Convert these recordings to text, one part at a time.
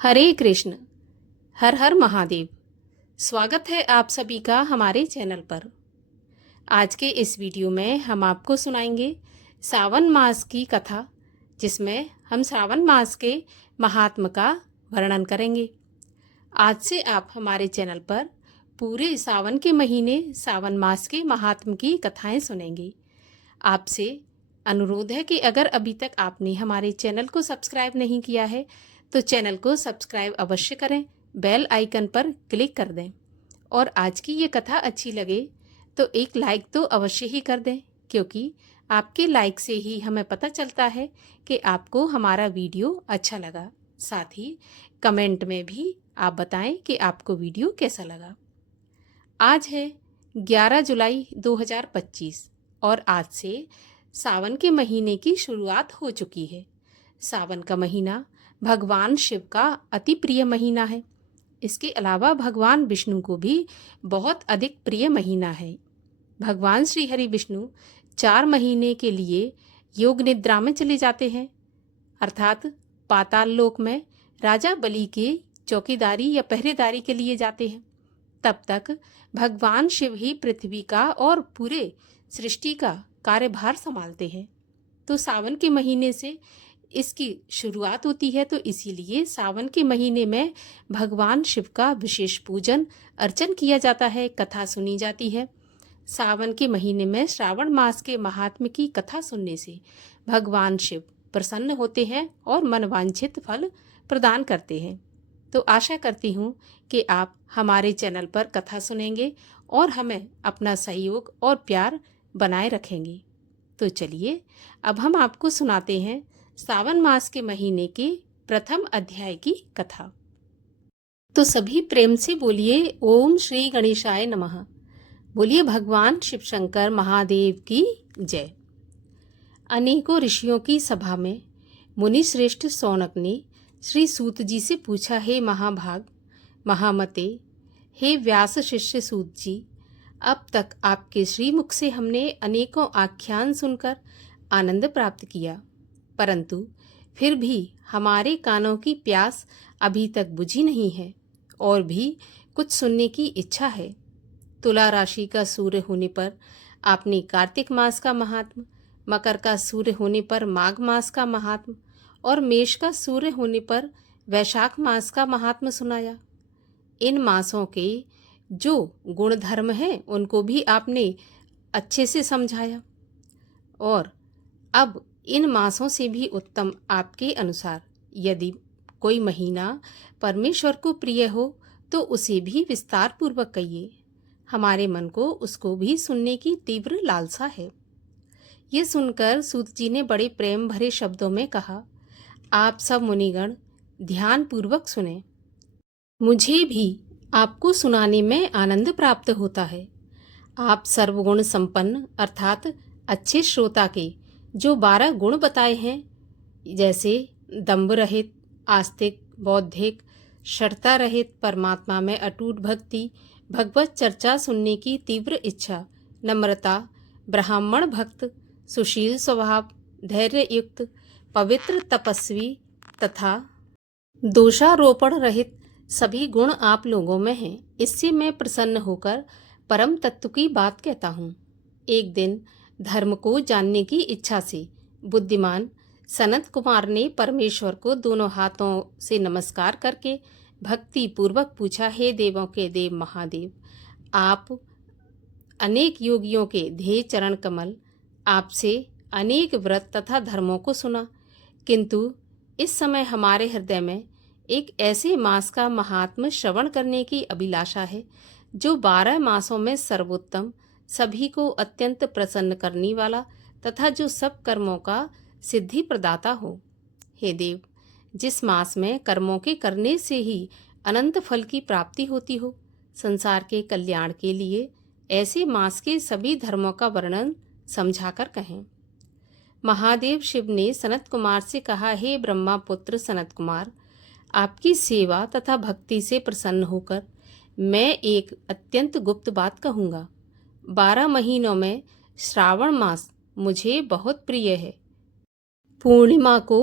हरे कृष्ण। हर हर महादेव। स्वागत है आप सभी का हमारे चैनल पर। आज के इस वीडियो में हम आपको सुनाएंगे सावन मास की कथा, जिसमें हम सावन मास के महात्म का वर्णन करेंगे। आज से आप हमारे चैनल पर पूरे सावन के महीने सावन मास के महात्म की कथाएं सुनेंगे। आपसे अनुरोध है कि अगर अभी तक आपने हमारे चैनल को सब्सक्राइब नहीं किया है तो चैनल को सब्सक्राइब अवश्य करें, बेल आइकन पर क्लिक कर दें और आज की ये कथा अच्छी लगे तो एक लाइक तो अवश्य ही कर दें, क्योंकि आपके लाइक से ही हमें पता चलता है कि आपको हमारा वीडियो अच्छा लगा। साथ ही कमेंट में भी आप बताएं कि आपको वीडियो कैसा लगा। आज है 11 जुलाई 2025 और आज से सावन के महीने की शुरुआत हो चुकी है। सावन का महीना भगवान शिव का अति प्रिय महीना है। इसके अलावा भगवान विष्णु को भी बहुत अधिक प्रिय महीना है। भगवान श्री हरि विष्णु 4 महीने के लिए योग निद्रा में चले जाते हैं, अर्थात पाताल लोक में राजा बलि के चौकीदारी या पहरेदारी के लिए जाते हैं। तब तक भगवान शिव ही पृथ्वी का और पूरे सृष्टि का कार्यभार संभालते हैं। तो सावन के महीने से इसकी शुरुआत होती है, तो इसीलिए सावन के महीने में भगवान शिव का विशेष पूजन अर्चन किया जाता है, कथा सुनी जाती है। सावन के महीने में श्रावण मास के महात्म्य की कथा सुनने से भगवान शिव प्रसन्न होते हैं और मनवांछित फल प्रदान करते हैं। तो आशा करती हूँ कि आप हमारे चैनल पर कथा सुनेंगे और हमें अपना सहयोग और प्यार बनाए रखेंगे। तो चलिए अब हम आपको सुनाते हैं सावन मास के महीने के प्रथम अध्याय की कथा। तो सभी प्रेम से बोलिए ओम श्री गणेशाय नमः। बोलिए भगवान शिव शंकर महादेव की जय। अनेकों ऋषियों की सभा में मुनि श्रेष्ठ सौनक ने श्री सूत जी से पूछा, हे महाभाग महामते, हे व्यास शिष्य सूत जी, अब तक आपके श्रीमुख से हमने अनेकों आख्यान सुनकर आनंद प्राप्त किया, परंतु फिर भी हमारे कानों की प्यास अभी तक बुझी नहीं है और भी कुछ सुनने की इच्छा है। तुला राशि का सूर्य होने पर आपने कार्तिक मास का महात्म, मकर का सूर्य होने पर माघ मास का महात्म और मेष का सूर्य होने पर वैशाख मास का महात्म सुनाया। इन मासों के जो गुण धर्म हैं उनको भी आपने अच्छे से समझाया और अब इन मासों से भी उत्तम आपके अनुसार यदि कोई महीना परमेश्वर को प्रिय हो तो उसे भी विस्तार पूर्वक कहिए। हमारे मन को उसको भी सुनने की तीव्र लालसा है। ये सुनकर सूत जी ने बड़े प्रेम भरे शब्दों में कहा, आप सब मुनिगण ध्यान पूर्वक सुने। मुझे भी आपको सुनाने में आनंद प्राप्त होता है। आप सर्वगुण संपन्न अर्थात अच्छे श्रोता के जो 12 गुण बताए हैं, जैसे दंभ रहित, आस्तिक, बौद्धिक, शर्ता रहित, परमात्मा में अटूट भक्ति, भगवत चर्चा सुनने की तीव्र इच्छा, नम्रता, ब्राह्मण भक्त, सुशील स्वभाव, धैर्य युक्त, पवित्र, तपस्वी तथा दोषारोपण रहित सभी गुण आप लोगों में हैं। इससे मैं प्रसन्न होकर परम तत्व की बात कहता हूँ। एक दिन धर्म को जानने की इच्छा से बुद्धिमान सनत कुमार ने परमेश्वर को दोनों हाथों से नमस्कार करके भक्ति पूर्वक पूछा, हे देवों के देव महादेव, आप अनेक योगियों के ध्येय चरण कमल, आपसे अनेक व्रत तथा धर्मों को सुना, किंतु इस समय हमारे हृदय में एक ऐसे मास का महात्म श्रवण करने की अभिलाषा है जो 12 मासों में सर्वोत्तम, सभी को अत्यंत प्रसन्न करने वाला तथा जो सब कर्मों का सिद्धि प्रदाता हो। हे देव, जिस मास में कर्मों के करने से ही अनंत फल की प्राप्ति होती हो, संसार के कल्याण के लिए ऐसे मास के सभी धर्मों का वर्णन समझाकर कहें। महादेव शिव ने सनत कुमार से कहा, हे ब्रह्मा पुत्र सनत कुमार, आपकी सेवा तथा भक्ति से प्रसन्न होकर मैं एक अत्यंत गुप्त बात कहूँगा। 12 महीनों में श्रावण मास मुझे बहुत प्रिय है। पूर्णिमा को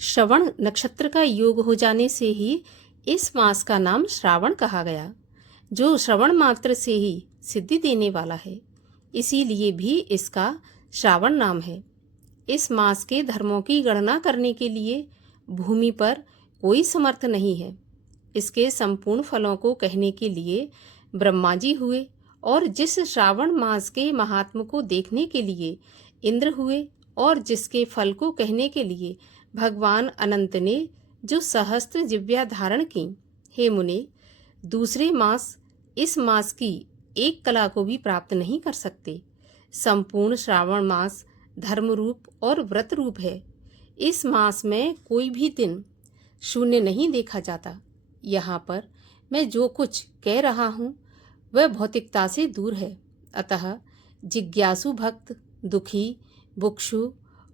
श्रवण नक्षत्र का योग हो जाने से ही इस मास का नाम श्रावण कहा गया, जो श्रवण मात्र से ही सिद्धि देने वाला है। इसीलिए भी इसका श्रावण नाम है। इस मास के धर्मों की गणना करने के लिए भूमि पर कोई समर्थ नहीं है। इसके संपूर्ण फलों को कहने के लिए ब्रह्मा जी हुए, और जिस श्रावण मास के महात्म को देखने के लिए इंद्र हुए, और जिसके फल को कहने के लिए भगवान अनंत ने जो सहस्त्र जिव्या धारण की, हे मुने, दूसरे मास इस मास की एक कला को भी प्राप्त नहीं कर सकते। संपूर्ण श्रावण मास धर्म रूप और व्रत रूप है। इस मास में कोई भी दिन शून्य नहीं देखा जाता। यहाँ पर मैं जो कुछ कह रहा हूँ वह भौतिकता से दूर है। अतः जिज्ञासु भक्त, दुखी, बुक्षु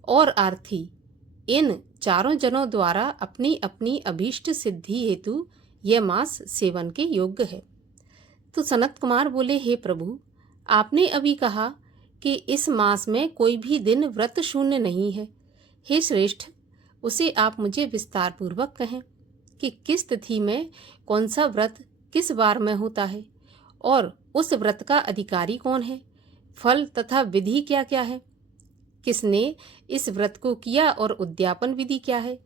और आर्थी, इन चारों जनों द्वारा अपनी अपनी अभीष्ट सिद्धि हेतु यह मास सेवन के योग्य है। तो सनत कुमार बोले, हे प्रभु, आपने अभी कहा कि इस मास में कोई भी दिन व्रत शून्य नहीं है। हे श्रेष्ठ, उसे आप मुझे विस्तार पूर्वक कहें कि किस तिथि में कौन सा व्रत किस वार में होता है, और उस व्रत का अधिकारी कौन है, फल तथा विधि क्या क्या है, किसने इस व्रत को किया और उद्यापन विधि क्या है,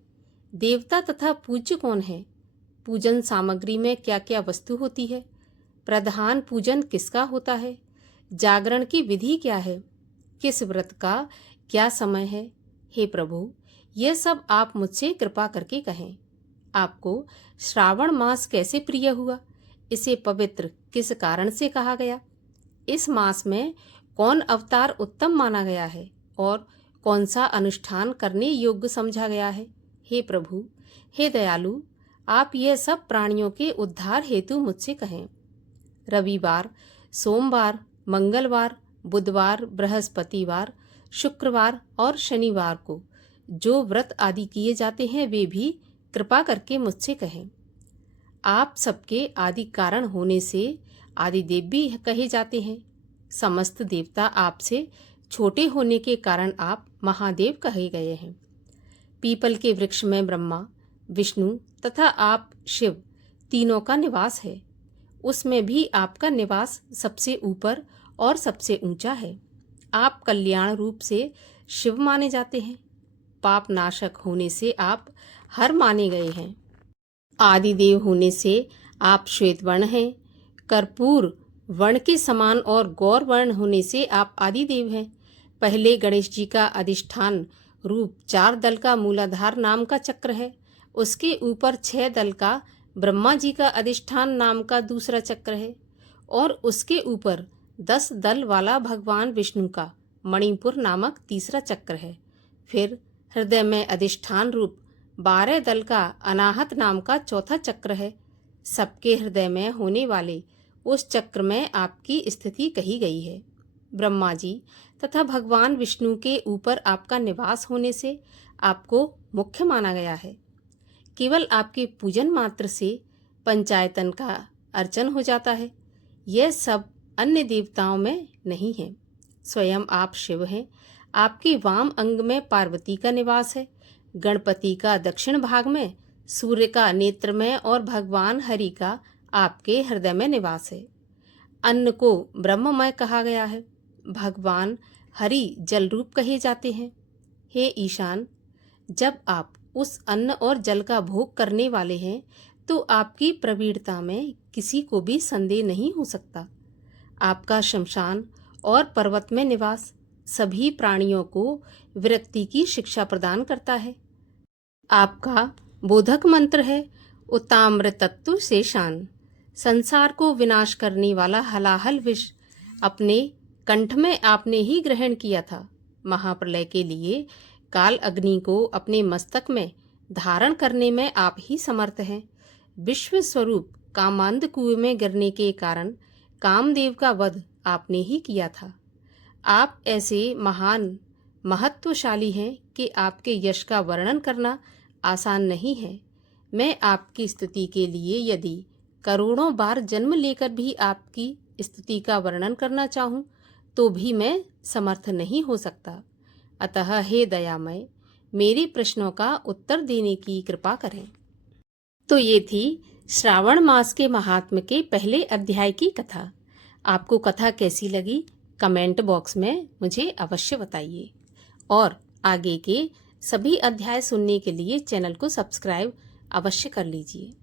देवता तथा पूज्य कौन है, पूजन सामग्री में क्या क्या वस्तु होती है, प्रधान पूजन किसका होता है, जागरण की विधि क्या है, किस व्रत का क्या समय है। हे प्रभु, यह सब आप मुझसे कृपा करके कहें। आपको श्रावण मास कैसे प्रिय हुआ, इसे पवित्र किस कारण से कहा गया, इस मास में कौन अवतार उत्तम माना गया है, और कौन सा अनुष्ठान करने योग्य समझा गया है। हे प्रभु, हे दयालु, आप यह सब प्राणियों के उद्धार हेतु मुझसे कहें। रविवार, सोमवार, मंगलवार, बुधवार, बृहस्पतिवार, शुक्रवार और शनिवार को जो व्रत आदि किए जाते हैं वे भी कृपा करके मुझसे कहें। आप सबके आदि कारण होने से आदिदेव भी कहे जाते हैं। समस्त देवता आपसे छोटे होने के कारण आप महादेव कहे गए हैं। पीपल के वृक्ष में ब्रह्मा, विष्णु तथा आप शिव तीनों का निवास है। उसमें भी आपका निवास सबसे ऊपर और सबसे ऊंचा है। आप कल्याण रूप से शिव माने जाते हैं। पाप नाशक होने से आप हर माने गए हैं। आदिदेव होने से आप श्वेत वर्ण हैं। कर्पूर वर्ण के समान और गौर वर्ण होने से आप आदिदेव हैं। पहले गणेश जी का अधिष्ठान रूप 4 दल का मूलाधार नाम का चक्र है। उसके ऊपर 6 दल का ब्रह्मा जी का अधिष्ठान नाम का दूसरा चक्र है, और उसके ऊपर 10 दल वाला भगवान विष्णु का मणिपुर नामक तीसरा चक्र है। फिर हृदय में अधिष्ठान रूप 12 दल का अनाहत नाम का चौथा चक्र है। सबके हृदय में होने वाले उस चक्र में आपकी स्थिति कही गई है। ब्रह्मा जी तथा भगवान विष्णु के ऊपर आपका निवास होने से आपको मुख्य माना गया है। केवल आपके पूजन मात्र से पंचायतन का अर्चन हो जाता है। यह सब अन्य देवताओं में नहीं है। स्वयं आप शिव हैं। आपके वाम अंग में पार्वती का निवास है, गणपति का दक्षिण भाग में, सूर्य का नेत्र में और भगवान हरि का आपके हृदय में निवास है। अन्न को ब्रह्ममय कहा गया है। भगवान हरि जल रूप कहे जाते हैं। हे ईशान, जब आप उस अन्न और जल का भोग करने वाले हैं तो आपकी प्रवीणता में किसी को भी संदेह नहीं हो सकता। आपका शमशान और पर्वत में निवास सभी प्राणियों को विरक्ति की शिक्षा प्रदान करता है। आपका बोधक मंत्र है उत्ताम्र तत्व शेषान। संसार को विनाश करने वाला हलाहल विष अपने कंठ में आपने ही ग्रहण किया था। महाप्रलय के लिए काल अग्नि को अपने मस्तक में धारण करने में आप ही समर्थ हैं। विश्व स्वरूप कामांध कुएं में गिरने के कारण कामदेव का वध आपने ही किया था। आप ऐसे महान महत्वशाली हैं कि आपके यश का वर्णन करना आसान नहीं है। मैं आपकी स्तुति के लिए यदि करोड़ों बार जन्म लेकर भी आपकी स्तुति का वर्णन करना चाहूँ तो भी मैं समर्थ नहीं हो सकता। अतः हे दयामय, मेरे प्रश्नों का उत्तर देने की कृपा करें। तो ये थी श्रावण मास के महात्म्य के पहले अध्याय की कथा। आपको कथा कैसी लगी कमेंट बॉक्स में मुझे अवश्य बताइए और आगे के सभी अध्याय सुनने के लिए चैनल को सब्सक्राइब अवश्य कर लीजिए।